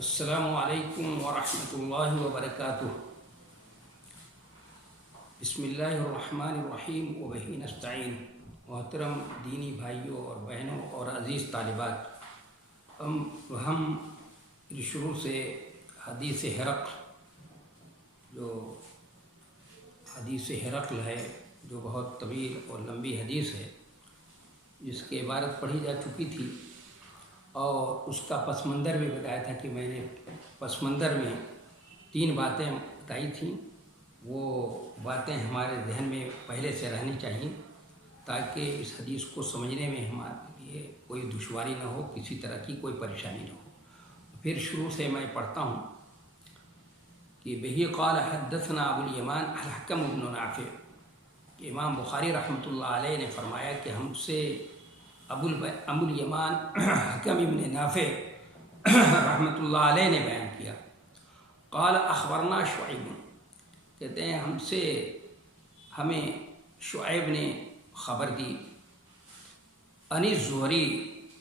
السلام علیکم ورحمۃ اللہ وبرکاتہ۔ بسم اللہ الرحمن الرحیم وبہ نستعین۔ محترم دینی بھائیوں اور بہنوں اور عزیز طالبات، ہم شروع سے حدیث ہرقل ہے جو بہت طویل اور لمبی حدیث ہے، جس کی عبارت پڑھی جا چکی تھی، اور اس کا پس منظر بھی بتایا تھا کہ میں نے پس منظر میں 3 باتیں بتائی تھیں۔ وہ باتیں ہمارے ذہن میں پہلے سے رہنی چاہیے تاکہ اس حدیث کو سمجھنے میں ہمارے لیے کوئی دشواری نہ ہو، کسی طرح کی کوئی پریشانی نہ ہو۔ پھر شروع سے میں پڑھتا ہوں کہ بہی قال حدثنا ابو الیمان الحکم بن نافع، کہ امام بخاری رحمۃ اللہ علیہ نے فرمایا کہ ہم سے ابو الیمان حکم ابن نافع رحمۃ اللہ علیہ نے بیان کیا۔ قال اخبرنا شعیب، کہتے ہیں ہمیں شعیب نے خبر دی، ان زہری،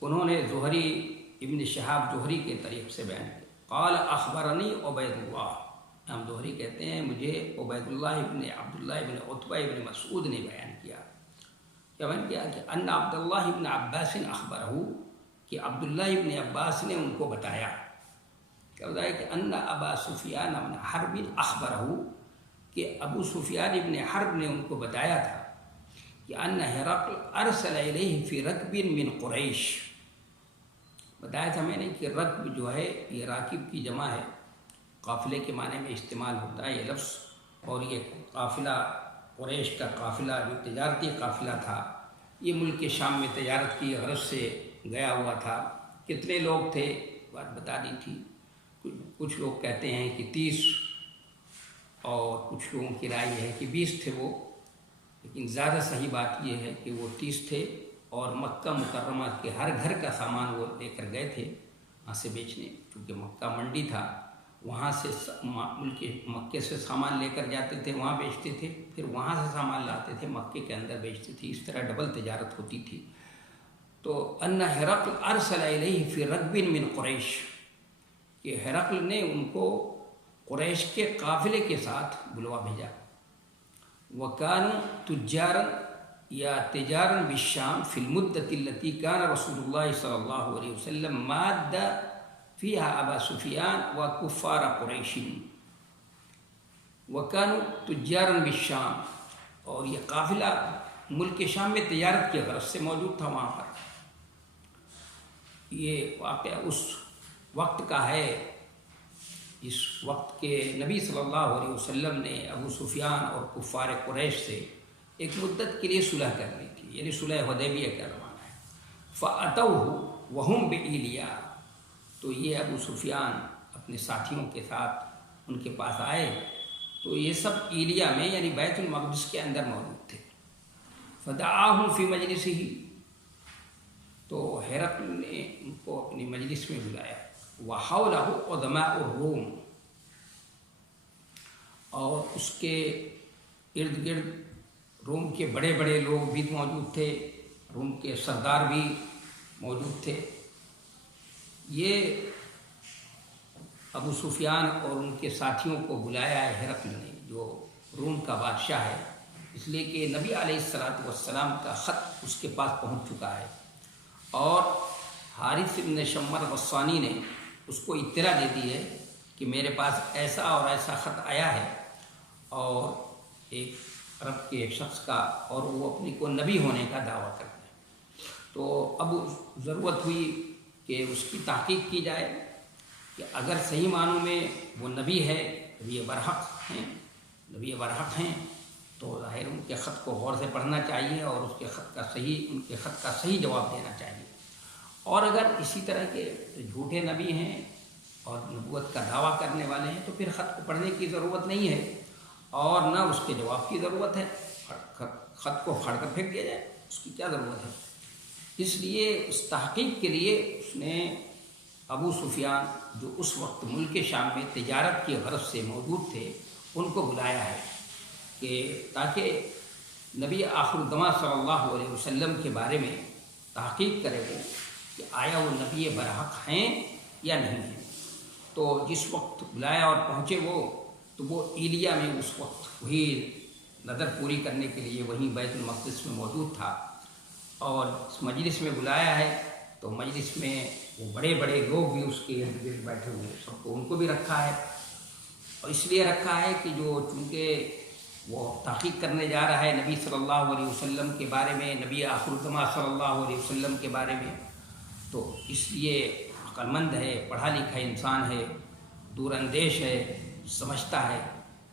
انہوں نے زہری ابن شہاب زہری کے طریق سے بیان کیا۔ قال اخبرنی عبید اللہ، ہم زہری کہتے ہیں مجھے عبید اللہ ابن عبداللہ ابن عتبہ ابن مسعود نے بیان کیا۔ کیا بیان کیا کہ ان عبداللہ ابن عباس اخبرہ، کہ عبداللہ ابن عباس نے ان کو بتایا، کیا بتایا کہ ان ابا سفیان ابن حرب اخبرہ، کہ ابو سفیان ابن حرب نے ان کو بتایا تھا کہ ان ہرقل ارسل الیہ فی رکب من قریش، بتایا تھا میں نے کہ رکب جو ہے یہ راکب کی جمع ہے، قافلے کے معنی میں استعمال ہوتا ہے یہ لفظ، اور یہ قافلہ قریش کا قافلہ جو تجارتی قافلہ تھا، یہ ملک شام میں تجارت کی غرض سے گیا ہوا تھا۔ کتنے لوگ تھے بات بتا دی تھی، کچھ لوگ کہتے ہیں کہ 30، اور کچھ لوگوں کی رائے یہ ہے کہ 20 تھے وہ، لیکن زیادہ صحیح بات یہ ہے کہ وہ 30 تھے، اور مکہ مکرمہ کے ہر گھر کا سامان وہ لے کر گئے تھے وہاں سے بیچنے، چونکہ مکہ منڈی تھا، وہاں سے مکے سے سامان لے کر جاتے تھے، وہاں بیچتے تھے، پھر وہاں سے سامان لاتے تھے مکے کے اندر بیچتے تھے، اس طرح ڈبل تجارت ہوتی تھی۔ تو ان ہرقل ارسل الیہ فی رکب من قریش، کہ ہرقل نے ان کو قریش کے قافلے کے ساتھ بلوا بھیجا۔ وکانوا تجارا یا تجارا بالشام فی المدۃ التي كان رسول اللہ صلی اللہ علیہ وسلم ماد فیہا ابا سفیان و کفار قریش، وکانوا تجارا بالشام، اور یہ قافلہ ملک شام میں تجارت کی غرض سے موجود تھا وہاں پر۔ یہ واقعہ اس وقت کا ہے، اس وقت کے نبی صلی اللہ علیہ وسلم نے ابو سفیان اور کفار قریش سے ایک مدت کے لیے صلح کرنی تھی، یعنی صلح حدیبیہ کا زمانہ ہے۔ فَأَتَوْهُ وَهُمْ بِإِيلِيَا، تو یہ ابو سفیان اپنے ساتھیوں کے ساتھ ان کے پاس آئے، تو یہ سب ایلیا میں یعنی بیت المقدس کے اندر موجود تھے۔ فَدَعَاهُمْ فِي مَجْلِسِهِ، تو ہرقل نے ان کو اپنی مجلس میں بلایا۔ وَحَوْلَهُ عُظَمَاءُ الرُّومِ، اور اس کے ارد گرد روم کے بڑے بڑے لوگ بھی موجود تھے، روم کے سردار بھی موجود تھے۔ یہ ابو سفیان اور ان کے ساتھیوں کو بلایا ہے ہرقل نے، جو روم کا بادشاہ ہے، اس لیے کہ نبی علیہ الصلوۃ والسلام کا خط اس کے پاس پہنچ چکا ہے، اور حارث بن شمر غسانی نے اس کو اطلاع دے دی ہے کہ میرے پاس ایسا اور ایسا خط آیا ہے، اور ایک عرب کے ایک شخص کا، اور وہ اپنی کو نبی ہونے کا دعویٰ کرتے ہیں۔ تو اب ضرورت ہوئی کہ اس کی تحقیق کی جائے کہ اگر صحیح معنوں میں وہ نبی ہے، نبی برحق ہیں، تو ظاہر ان کے خط کو غور سے پڑھنا چاہیے، اور ان کے خط کا صحیح جواب دینا چاہیے۔ اور اگر اسی طرح کے جھوٹے نبی ہیں اور نبوت کا دعویٰ کرنے والے ہیں، تو پھر خط کو پڑھنے کی ضرورت نہیں ہے، اور نہ اس کے جواب کی ضرورت ہے، خط کو پھاڑ کر پھینک دیا جائے، اس کی کیا ضرورت ہے۔ اس لیے اس تحقیق کے لیے اس نے ابو سفیان، جو اس وقت ملک شام میں تجارت کی غرض سے موجود تھے، ان کو بلایا ہے کہ تاکہ نبی آخر الزماں صلی اللہ علیہ وسلم کے بارے میں تحقیق کرے وہ کہ آیا وہ نبی برحق ہیں یا نہیں ہیں۔ تو جس وقت بلایا اور پہنچے تو وہ ایلیا میں اس وقت وہی نظر پوری کرنے کے لیے وہیں بیت المقدس میں موجود تھا، اور اس مجلس میں بلایا ہے تو مجلس میں وہ بڑے بڑے لوگ بھی اس کے ارد گرد بیٹھے ہوئے، سب کو ان کو بھی رکھا ہے، اور اس لیے رکھا ہے کہ جو چونکہ وہ تحقیق کرنے جا رہا ہے نبی صلی اللہ علیہ وسلم کے بارے میں، نبی آخر الزماں صلی اللہ علیہ وسلم کے بارے میں، تو اس لیے عقل مند ہے، پڑھا لکھا انسان ہے، دور اندیش ہے، سمجھتا ہے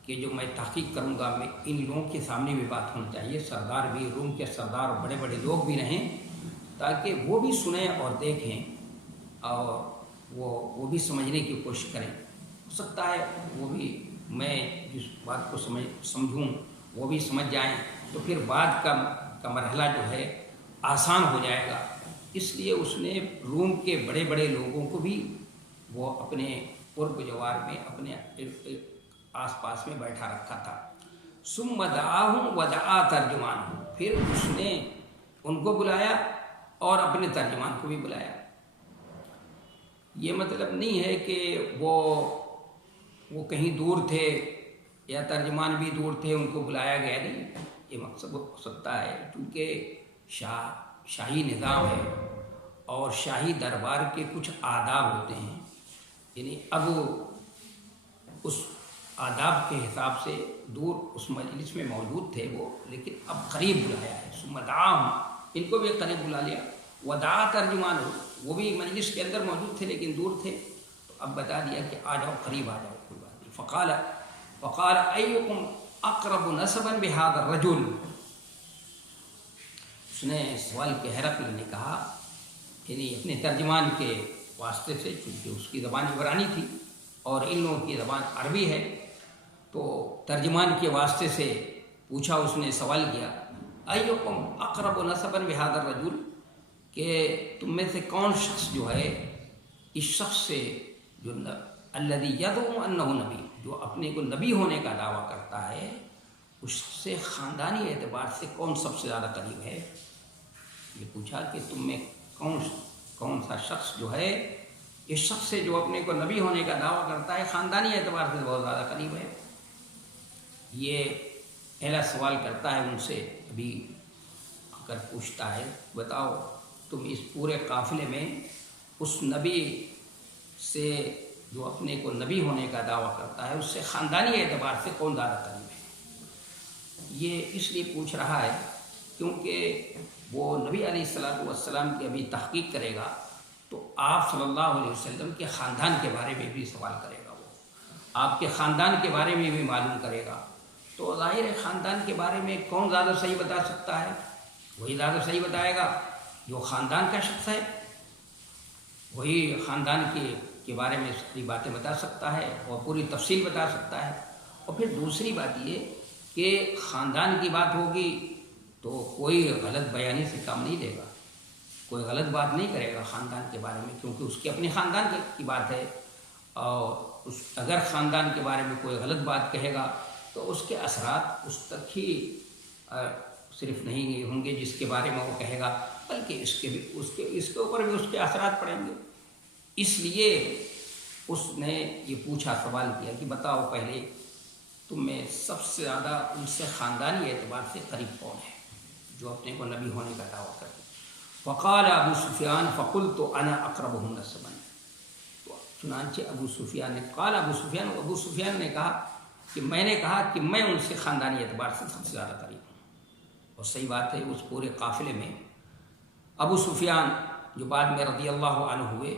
کہ جو میں تحقیق کروں گا میں ان لوگوں کے سامنے بھی بات ہونا چاہیے، سردار بھی، روم کے سردار اور بڑے بڑے لوگ بھی رہیں، تاکہ وہ بھی سنیں اور دیکھیں اور وہ بھی سمجھنے کی کوشش کریں۔ ہو سکتا ہے وہ بھی میں جس بات کو سمجھوں وہ بھی سمجھ جائیں، تو پھر بعد کا مرحلہ جو ہے آسان ہو جائے گا۔ اس لیے اس نے روم کے بڑے بڑے لوگوں کو بھی وہ اپنے قرب جوار میں، اپنے آس پاس میں بیٹھا رکھا تھا۔ ثم دعاہم ودعا ترجمانہم، پھر اس نے ان کو بلایا اور اپنے ترجمان کو بھی بلایا۔ یہ مطلب نہیں ہے کہ وہ کہیں دور تھے یا ترجمان بھی دور تھے، ان کو بلایا گیا نہیں، یہ مقصد ہو سکتا ہے کیونکہ شاہی نظام ہے اور شاہی دربار کے کچھ آداب ہوتے ہیں، یعنی اب اس آداب کے حساب سے دور اس مجلس میں موجود تھے وہ، لیکن اب قریب بلایا ہے۔ ثم دعاہم، ان کو بھی قریب بلا لیا، ودعا ترجمان، وہ بھی مجلس کے اندر موجود تھے لیکن دور تھے، تو اب بتا دیا کہ آ جاؤ، قریب آ جاؤ، کوئی بات نہیں۔ فقال ایکم اقرب نسبا بهذا الرجل، اس نے سوال کے ہرقل نے کہا، یعنی اپنے ترجمان کے واسطے سے، چونکہ اس کی زبان عبرانی تھی اور ان لوگوں کی زبان عربی ہے، تو ترجمان کے واسطے سے پوچھا، اس نے سوال کیا، ایکم اقرب نسبا بهذا الرجل، کہ تم میں سے کون شخص جو ہے اس شخص سے جو الذی یدعو انہ نبی، جو اپنے کو نبی ہونے کا دعویٰ کرتا ہے، اس سے خاندانی اعتبار سے کون سب سے زیادہ قریب ہے؟ یہ پوچھا کہ تم میں کون سا شخص جو ہے اس شخص سے جو اپنے کو نبی ہونے کا دعویٰ کرتا ہے خاندانی اعتبار سے بہت زیادہ قریب ہے؟ یہ پہلا سوال کرتا ہے ان سے، ابھی آ کر پوچھتا ہے، بتاؤ تم اس پورے قافلے میں اس نبی سے جو اپنے کو نبی ہونے کا دعویٰ کرتا ہے اس سے خاندانی اعتبار سے کون زیادہ قریب ہے؟ یہ اس لیے پوچھ رہا ہے کیونکہ وہ نبی علیہ السلام کی ابھی تحقیق کرے گا تو آپ صلی اللہ علیہ وسلم کے خاندان کے بارے میں بھی سوال کرے گا، وہ آپ کے خاندان کے بارے میں بھی معلوم کرے گا، تو ظاہر ہے خاندان کے بارے میں کون زیادہ صحیح بتا سکتا ہے؟ وہی زیادہ صحیح بتائے گا جو خاندان کا شخص ہے، وہی خاندان کے بارے میں ساری باتیں بتا سکتا ہے اور پوری تفصیل بتا سکتا ہے۔ اور پھر دوسری بات یہ کہ خاندان کی بات ہوگی تو کوئی غلط بیانی سے کام نہیں لے گا، کوئی غلط بات نہیں کرے گا خاندان کے بارے میں، کیونکہ اس کے اپنے خاندان کی بات ہے، اور اگر خاندان کے بارے میں کوئی غلط بات کہے گا تو اس کے اثرات اس تک ہی صرف نہیں ہوں گے جس کے بارے میں وہ کہے گا، بلکہ اس کے اوپر بھی اس کے اثرات پڑیں گے۔ اس لیے اس نے یہ پوچھا، سوال کیا کہ بتاؤ پہلے تم میں سب سے زیادہ ان سے خاندانی اعتبار سے قریب کون ہے جو اپنے کو نبی ہونے کا دعویٰ کرے؟ فقال ابو سفیان فقلت انا اقربهم نسبا، تو چنانچہ ابو سفیان نے کہا کہ میں نے کہا کہ میں ان سے خاندانی اعتبار سے سب سے زیادہ قریب ہوں۔ اور صحیح بات ہے، اس پورے قافلے میں ابو سفیان جو بعد میں رضی اللہ عنہ ہوئے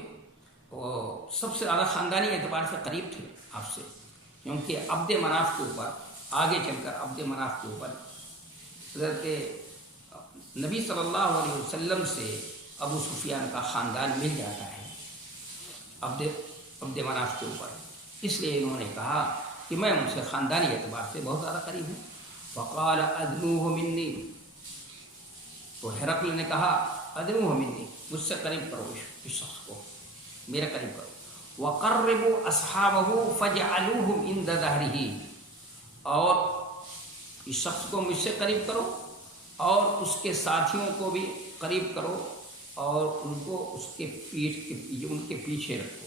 وہ سب سے زیادہ خاندانی اعتبار سے قریب تھے آپ سے، کیونکہ عبد مناف کے اوپر آگے چل کر عبد مناف کے اوپر حضرت نبی صلی اللہ علیہ وسلم سے ابو سفیان کا خاندان مل جاتا ہے عبد مناف کے اوپر، اس لیے انہوں نے کہا کہ میں ان سے خاندانی اعتبار سے بہت زیادہ قریب ہوں۔ فقال ادنوہ منی، تو ہرقل نے کہا ادنوہ منی، مجھ سے قریب کرو اس شخص کو، میرے قریب کرو۔ وقربوا اصحابہ فجعلوہم عند ظہرہ، اور اس شخص کو مجھ سے قریب کرو اور اس کے ساتھیوں کو بھی قریب کرو اور ان کو اس کے ان کے پیچھے رکھو،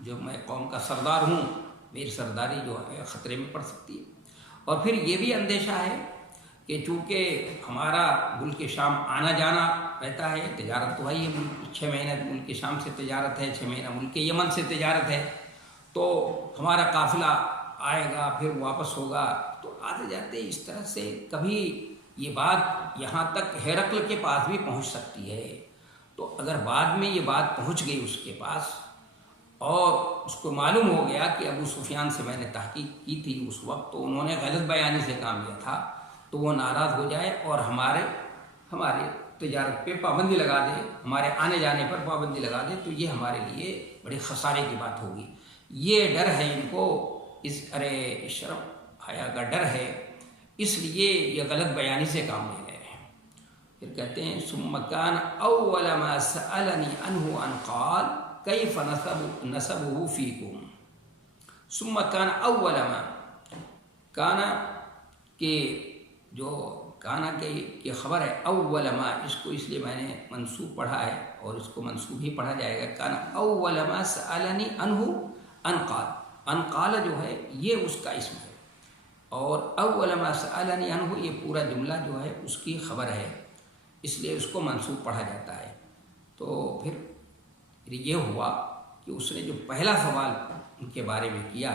جو میں قوم کا سردار ہوں، میری سرداری جو ہے خطرے میں پڑ سکتی ہے۔ اور پھر یہ بھی اندیشہ ہے کہ چونکہ ہمارا ملک شام آنا جانا رہتا ہے، تجارت تو ہے ہی ہے، 6 مہینے ملک شام سے تجارت ہے، 6 مہینہ ملک یمن سے تجارت ہے، تو ہمارا قافلہ آئے گا پھر واپس ہوگا، تو آتے جاتے اس طرح سے کبھی یہ بات یہاں تک ہرقل کے پاس بھی پہنچ سکتی ہے۔ تو اگر بعد میں یہ بات پہنچ گئی اس کے پاس اور اس کو معلوم ہو گیا کہ ابو سفیان سے میں نے تحقیق کی تھی اس وقت، تو انہوں نے غلط بیانی سے کام لیا تھا، تو وہ ناراض ہو جائے اور ہمارے تجارت پہ پابندی لگا دے، ہمارے آنے جانے پر پابندی لگا دے، تو یہ ہمارے لیے بڑے خسارے کی بات ہوگی۔ یہ ڈر ہے ان کو، اس شرم حیا کا ڈر ہے، اس لیے یہ غلط بیانی سے کام لے رہے ہیں۔ پھر کہتے ہیں ثم كان اول ما سألني عنه ان قال كيف نسبه فيكم۔ ثم كان اول ما، کانا کہ جو کانا کی خبر ہے، اول ما اس کو اس لیے میں نے منصوب پڑھا ہے اور اس کو منصوب ہی پڑھا جائے گا۔ کانا اول ما سألني عنه ان قال، ان قال جو ہے یہ اس کا اسم ہے، اور اول ما سألني عنه یہ پورا جملہ جو ہے اس کی خبر ہے، اس لیے اس کو منصوب پڑھا جاتا ہے۔ تو پھر یہ ہوا کہ اس نے جو پہلا سوال ان کے بارے میں کیا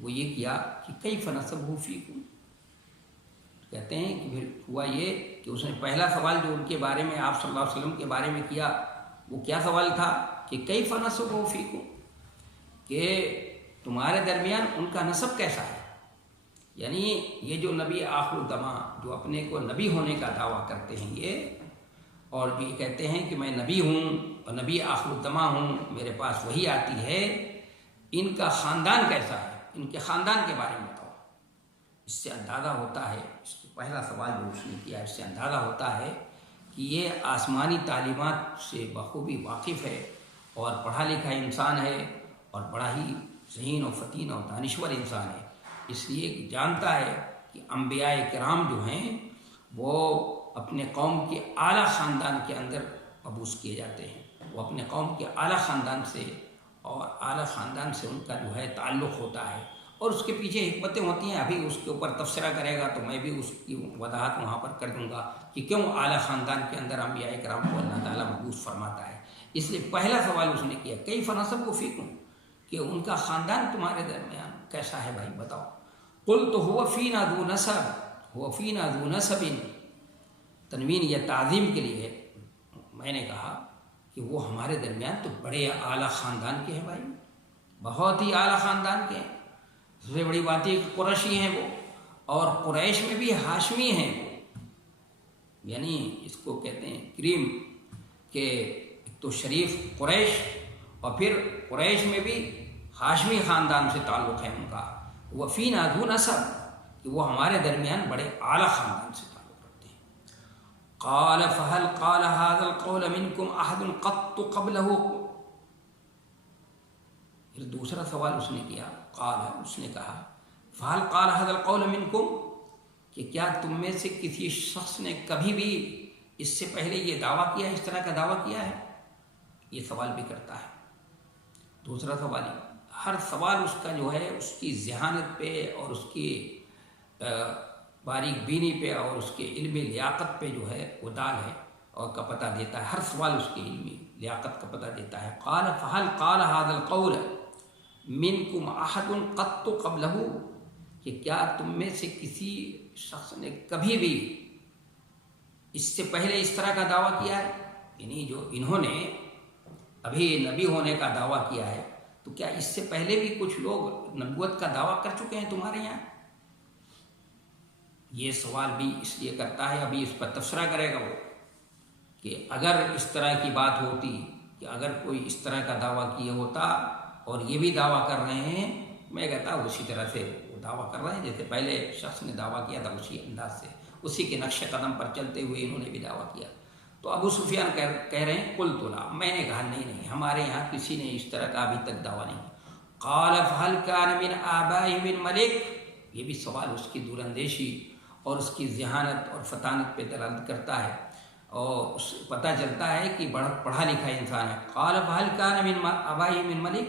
وہ یہ کیا کہ کیف نسبہ فیکم، کہتے ہیں کہ پھر ہوا یہ کہ اس نے پہلا سوال جو ان کے بارے میں آپ صلی اللہ علیہ وسلم کے بارے میں کیا وہ کیا سوال تھا کہ کیف نسبہ فیکم، کہ تمہارے درمیان ان کا نسب کیسا ہے، یعنی یہ جو نبی آخر الزماں جو اپنے کو نبی ہونے کا دعویٰ کرتے ہیں یہ، اور جو یہ کہتے ہیں کہ میں نبی ہوں اور نبی آخر الزماں ہوں، میرے پاس وہی آتی ہے، ان کا خاندان کیسا ہے، ان کے خاندان کے بارے میں بتاؤ۔ اس سے اندازہ ہوتا ہے، اس کا پہلا سوال جو اس نے کیا، اس سے اندازہ ہوتا ہے کہ یہ آسمانی تعلیمات سے بخوبی واقف ہے اور پڑھا لکھا انسان ہے اور بڑا ہی ذہین و فطین اور دانشور انسان ہے، اس لیے جانتا ہے کہ انبیاء کرام جو ہیں وہ اپنے قوم کے اعلیٰ خاندان کے اندر مبعوث کیے جاتے ہیں، وہ اپنے قوم کے اعلیٰ خاندان سے اور اعلیٰ خاندان سے ان کا جو ہے تعلق ہوتا ہے، اور اس کے پیچھے حکمتیں ہوتی ہیں، ابھی اس کے اوپر تبصرہ کرے گا تو میں بھی اس کی وضاحت وہاں پر کر دوں گا کہ کیوں اعلیٰ خاندان کے اندر انبیاء کرام کو اللہ تعالیٰ مبعوث فرماتا ہے۔ اس لیے پہلا سوال اس نے کیا کیف نسبہ فیکم، کہ ان کا خاندان تمہارے درمیان کیسا ہے بھائی بتاؤ۔ قلت هو فینا ذو نسب، هو فینا ذو نسب، تنوین یا تعظیم کے لیے میں نے کہا کہ وہ ہمارے درمیان تو بڑے اعلیٰ خاندان کے ہیں بھائی، بہت ہی اعلیٰ خاندان کے ہیں۔ سب سے بڑی بات یہ کہ قریشی ہیں وہ، اور قریش میں بھی ہاشمی ہیں وہ، یعنی اس کو کہتے ہیں کریم، کہ ایک تو شریف قریش اور پھر قریش میں بھی ہاشمی خاندان سے تعلق ہے ان کا۔ وفینا ذو نسب، کہ وہ ہمارے درمیان بڑے اعلیٰ خاندان سے تعلق رکھتے ہیں۔ قال فهل قال هذا القول منكم احد قط قبله، پھر دوسرا سوال اس نے کیا، قال اس نے کہا فهل قال هذا القول منكم، کہ کیا تم میں سے کسی شخص نے کبھی بھی اس سے پہلے یہ دعویٰ کیا، اس طرح کا دعویٰ کیا ہے، یہ سوال بھی کرتا ہے۔ دوسرا سوال، ہر سوال اس کا جو ہے اس کی ذہانت پہ اور اس کی باریک بینی پہ اور اس کے علمی لیاقت پہ جو ہے وہ دال ہے اور کا پتہ دیتا ہے، ہر سوال اس کی علمی لیاقت کا پتہ دیتا ہے۔ قال فهل قال هذا القول منكم احد قط قبله، کہ کیا تم میں سے کسی شخص نے کبھی بھی اس سے پہلے اس طرح کا دعویٰ کیا ہے، یعنی جو انہوں نے ابھی نبی ہونے کا دعویٰ کیا ہے، تو کیا اس سے پہلے بھی کچھ لوگ نبوت کا دعویٰ کر چکے ہیں تمہارے یہاں؟ یہ سوال بھی اس لیے کرتا ہے، ابھی اس پر تبصرہ کرے گا وہ، کہ اگر اس طرح کی بات ہوتی کہ اگر کوئی اس طرح کا دعویٰ کیا ہوتا اور یہ بھی دعویٰ کر رہے ہیں، میں کہتا اسی طرح سے وہ دعویٰ کر رہے ہیں جیسے پہلے شخص نے دعویٰ کیا تھا، اسی انداز سے اسی کے نقش قدم پر چلتے ہوئے انہوں نے بھی دعویٰ کیا۔ تو ابو سفیان کہہ رہے ہیں قلت لا، میں نے کہا نہیں ہمارے یہاں کسی نے اس طرح کا ابھی تک دعویٰ نہیں۔ قال فهل كان من آبائه من ملک، یہ بھی سوال اس کی دور اندیشی اور اس کی ذہانت اور فطانت پہ دلالت کرتا ہے اور پتہ چلتا ہے کہ بڑا پڑھا لکھا انسان ہے۔ قال فهل كان من آبائه من ملک،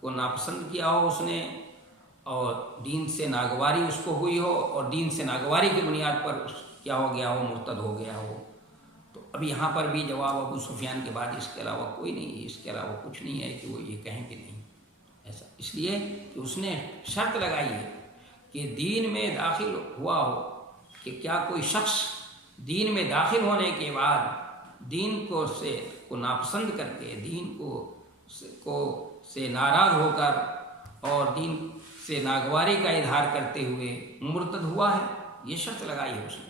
کو ناپسند کیا ہو اس نے اور دین سے ناگواری اس کو ہوئی ہو اور دین سے ناگواری کی بنیاد پر کیا ہو گیا ہو، مرتد ہو گیا ہو. تو اب یہاں پر بھی جواب ابو سفیان کے بعد اس کے علاوہ کوئی نہیں ہے، اس کے علاوہ کچھ نہیں ہے کہ وہ یہ کہیں کہ نہیں ایسا، اس لیے کہ اس نے شرط لگائی ہے کہ دین میں داخل ہوا ہو، کہ کیا کوئی شخص دین میں داخل ہونے کے بعد دین کو ناپسند کر کے، دین کو سے ناراض ہو کر اور دین سے ناگواری کا اظہار کرتے ہوئے مرتد ہوا ہے. یہ شرط لگائی ہے اس نے.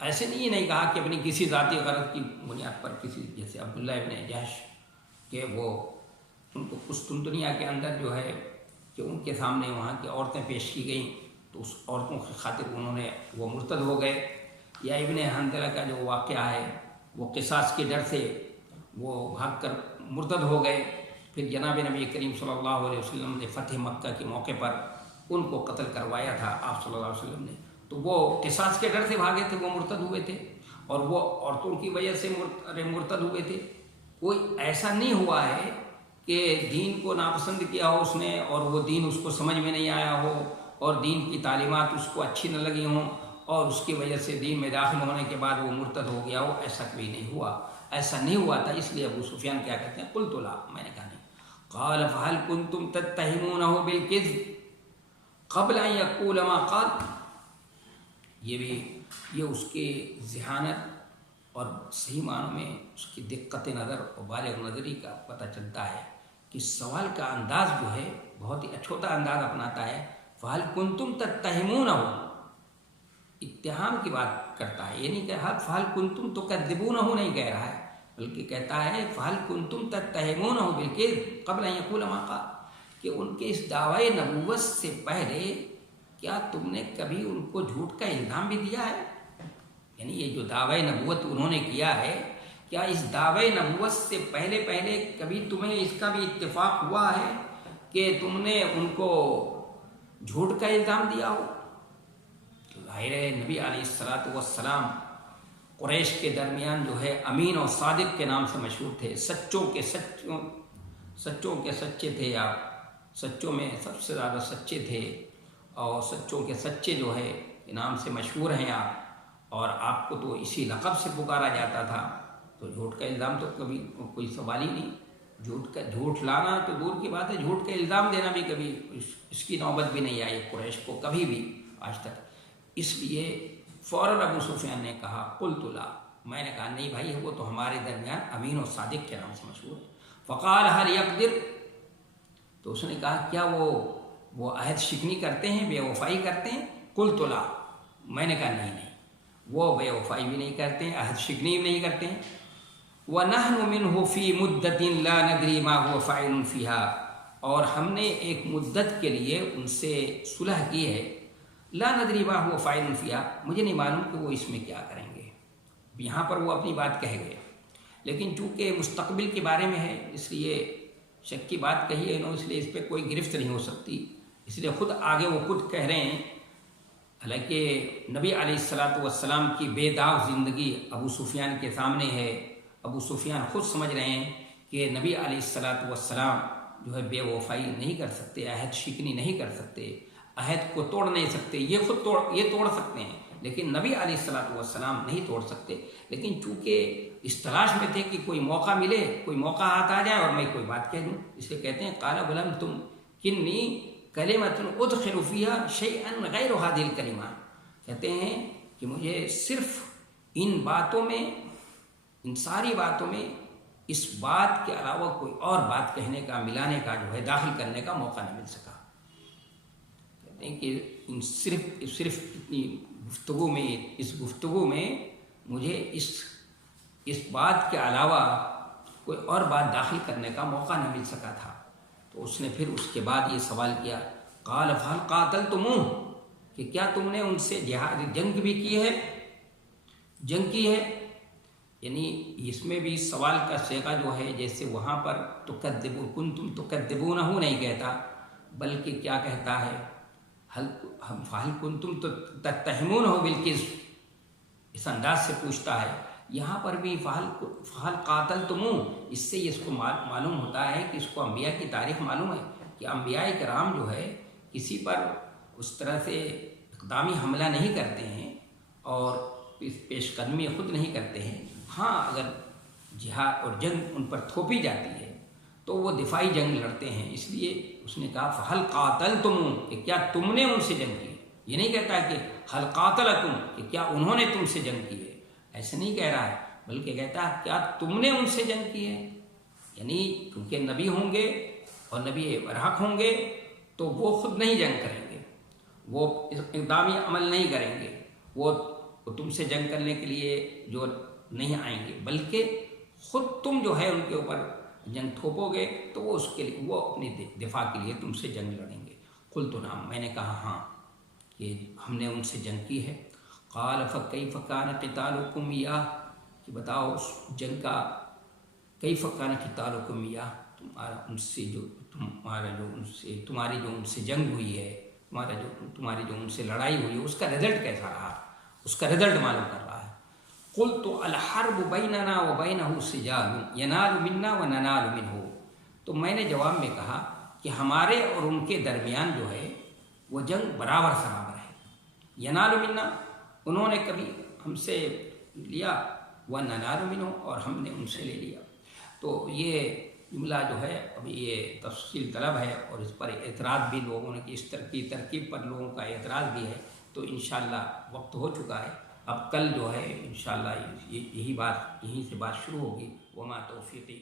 ایسے نہیں کہا کہ اپنی کسی ذاتی غرض کی بنیاد پر کسی، جیسے عبداللہ ابن جحش کہ وہ ان کو قسطنطنیہ کے اندر جو ہے کہ ان کے سامنے وہاں کی عورتیں پیش کی گئیں تو اس عورتوں کی خاطر انہوں نے وہ مرتد ہو گئے. یا ابن حنظلہ کا جو واقعہ ہے وہ قصاص کے ڈر سے وہ بھاگ کر مرتد ہو گئے. پھر جناب نبی کریم صلی اللہ علیہ وسلم نے فتح مکہ کے موقع پر ان کو قتل کروایا تھا آپ صلی اللہ علیہ وسلم نے، تو وہ قصاص کے ڈر سے بھاگے تھے، وہ مرتد ہوئے تھے اور وہ عورتوں کی وجہ سے مرتد ہوئے تھے. کوئی ایسا نہیں ہوا ہے کہ دین کو ناپسند کیا ہو اس نے اور وہ دین اس کو سمجھ میں نہیں آیا ہو اور دین کی تعلیمات اس کو اچھی نہ لگی ہوں اور اس کی وجہ سے دین میں داخل ہونے کے بعد وہ مرتد ہو گیا ہو. ایسا کبھی نہیں ہوا، ایسا نہیں ہوا تھا. اس لیے ابو سفیان کیا کہتے ہیں، قلت لا، میں نے کہا نہیں. قال فهل كنتم تتهمونه بالكذب قبل ان يقول ما قال. یہ اس کے ذہانت اور صحیح معنوں میں اس کی دقت نظر اور بالغ نظری کا پتہ چلتا ہے کہ سوال کا انداز جو ہے بہت ہی اچھوتا انداز اپناتا ہے. فهل كنتم تتهمونه، اتہام کی بات کرتا ہے، یہ نہیں کہہ رہا فهل كنتم تكذبونه نہیں کہہ رہا ہے، بلکہ کہتا ہے فهل كنتم تتهمونه بالكذب قبل ان يقول ما قال، کہ ان کے اس دعوی نبوت سے پہلے کیا تم نے کبھی ان کو جھوٹ کا الزام بھی دیا ہے؟ یعنی یہ جو دعوی نبوت انہوں نے کیا ہے، کیا اس دعوی نبوت سے پہلے کبھی تمہیں اس کا بھی اتفاق ہوا ہے کہ تم نے ان کو جھوٹ کا الزام دیا ہو؟ ظاہر ہے نبی علیہ السلام قریش کے درمیان جو ہے امین اور صادق کے نام سے مشہور تھے، سچوں کے سچے تھے آپ، سچوں میں سب سے زیادہ سچے تھے اور سچوں کے سچے جو ہے نام سے مشہور ہیں آپ، اور آپ کو تو اسی لقب سے پکارا جاتا تھا. تو جھوٹ کا الزام تو کبھی کوئی سوال ہی نہیں. جھوٹ لانا تو دور کی بات ہے، جھوٹ کا الزام دینا بھی کبھی اس کی نوبت بھی نہیں آئی قریش کو کبھی بھی آج تک. اس لیے فوراً ابو سفیان نے کہا قلت لا، میں نے کہا نہیں بھائی وہ تو ہمارے درمیان امین و صادق کے نام سے مشہور ہے. فقال هل يقدر، تو اس نے کہا کیا وہ عہد شکنی کرتے ہیں، بے وفائی کرتے ہیں؟ قلت لا، میں نے کہا نہیں وہ بے وفائی بھی نہیں کرتے ہیں، عہد شکنی بھی نہیں کرتے ہیں. وَنَحْنُ مِنْهُ فِي مُدَّةٍ لَا نَدْرِي مَا هُوَ فَاعِلٌ فِيهَا، اور ہم نے ایک مدت کے لیے ان سے صلح کی ہے. لا ندری ما هو فاعل فيها، مجھے نہیں معلوم کہ وہ اس میں کیا کریں گے. یہاں پر وہ اپنی بات کہہ گئے، لیکن چونکہ مستقبل کے بارے میں ہے اس لیے شک کی بات کہی ہے انہوں، اس لیے اس پہ کوئی گرفت نہیں ہو سکتی. اس لیے خود آگے وہ خود کہہ رہے ہیں، حالانکہ نبی علیہ السلام کی بے داغ زندگی ابو سفیان کے سامنے ہے. ابو سفیان خود سمجھ رہے ہیں کہ نبی علیہ السلام جو ہے بے وفائی نہیں کر سکتے، عہد شکنی نہیں کر سکتے، عہد کو توڑ نہیں سکتے. یہ خود توڑ سکتے ہیں لیکن نبی علیہ السلام نہیں توڑ سکتے. لیکن چونکہ اس تلاش میں تھے کہ کوئی موقع ملے، کوئی موقع ہاتھ آ جائے اور میں کوئی بات کہہ دوں، اس لیے کہتے ہیں قال ظلمتم کنی کلمۃ ادخل فیہا شیئا غیر هذه الکلمہ، کہتے ہیں کہ مجھے صرف ان باتوں میں، ان ساری باتوں میں اس بات کے علاوہ کوئی اور بات کہنے کا، ملانے کا جو ہے داخل کرنے کا موقع نہیں مل سکا. کہتے ہیں کہ صرف اتنی گفتگو میں مجھے اس بات کے علاوہ کوئی اور بات داخل کرنے کا موقع نہ مل سکا تھا. تو اس نے پھر اس کے بعد یہ سوال کیا قال فهل قاتلتموه، کہ کیا تم نے ان سے جنگ بھی کی ہے، جنگ کی ہے. یعنی اس میں بھی سوال کا صیغہ جو ہے جیسے وہاں پر کنتم تکذبونہ نہیں کہتا بلکہ کیا کہتا ہے فهل کنتم تتهمونہ بالکذب، اس انداز سے پوچھتا ہے. یہاں پر بھی فہل قاتلتموہ، اس سے اس کو معلوم ہوتا ہے کہ اس کو انبیاء کی تاریخ معلوم ہے کہ انبیاء کرام جو ہے کسی پر اس طرح سے اقدامی حملہ نہیں کرتے ہیں اور پیش قدمی خود نہیں کرتے ہیں. ہاں اگر جہاد اور جنگ ان پر تھوپی جاتی ہے تو وہ دفاعی جنگ لڑتے ہیں. اس لیے اس نے کہا فَهَلْ قَاتَلْتُمُ کہ کیا تم نے ان سے جنگ کی. یہ نہیں کہتا کہ حل قاتلکم کہ کیا انہوں نے تم سے جنگ کی ہے، ایسے نہیں کہہ رہا ہے، بلکہ کہتا ہے کیا تم نے ان سے جنگ کی ہے. یعنی کیونکہ نبی ہوں گے اور نبی برحق ہوں گے تو وہ خود نہیں جنگ کریں گے، وہ اقدامی عمل نہیں کریں گے، وہ تم سے جنگ کرنے کے لیے جو نہیں آئیں گے، بلکہ خود تم جو ہے ان کے اوپر جنگ تھوپو گے تو وہ اس کے لیے وہ اپنی دفاع کے لیے تم سے جنگ لڑیں گے. قلت نعم، میں نے کہا ہاں کہ ہم نے ان سے جنگ کی ہے. قال فکیف کان قتالکم ایاہ کہ بتاؤ اس جنگ کا کیف کان قتالکم ایاہ تمہارا ان سے جو تمہاری جو ان سے جنگ ہوئی ہے، تمہاری جو ان سے لڑائی ہوئی ہے اس کا رزلٹ کیسا رہا، اس کا رزلٹ معلوم کر رہا ہے. قلت الحرب بیننا وبینہ سجال ینال منا وننال منہ. تو میں نے جواب میں کہا کہ ہمارے اور ان کے درمیان جو ہے وہ جنگ برابر ہے. ینال منا انہوں نے کبھی ہم سے لیا، وننال منہ اور ہم نے ان سے لے لیا. تو یہ جملہ جو ہے ابھی یہ تفصیل طلب ہے اور اس پر اعتراض بھی لوگوں نے کہ اس ترکیب پر لوگوں کا اعتراض بھی ہے. تو انشاءاللہ وقت ہو چکا ہے، اب کل جو ہے انشاءاللہ یہی سے بات شروع ہوگی. وما توفیقی